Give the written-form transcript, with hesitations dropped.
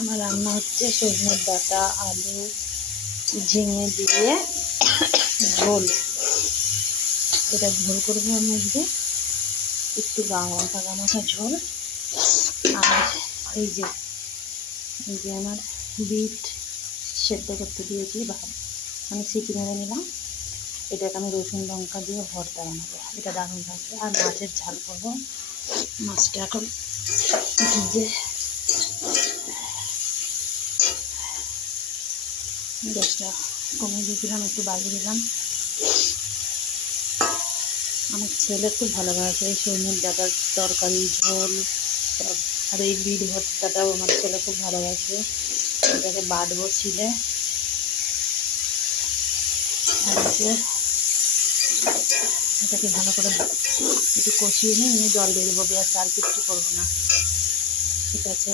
আমার রান্না হচ্ছে সজনের ডাঁটা, আলু, ঝিঙে দিয়ে ঝোল। এটা ঝোল করবো আমি আজকে, একটু গামাখা গামাখা ঝোল। আর এই যে আমার বিট সেদ্ধ করতে দিয়েছি, মানে সিটি মেরে নিলাম। এটাকে আমি রসুন লঙ্কা দিয়ে ভর্তা বানাবো, এটা দারুণ লাগবে। আর মাছের ঝাল করবো। মাছটা এখন ভিজে, গ্যাসটা কমিয়ে দিয়েছিলাম, একটু বাড়িয়ে দিলাম। আমার ছেলে খুব ভালোবাসে এই সজনের ডাঁটার তরকারি, ঝোল। আর এই বিট ভর্তাটাও আমার ছেলে খুব ভালোবাসে। এটাকে বাটবো ছিলে। আর এটাকে ভালো করে একটু কষিয়ে নিয়ে জল দিয়ে দেবো, ব্যাস, আর কিচ্ছু করবো না। ঠিক আছে।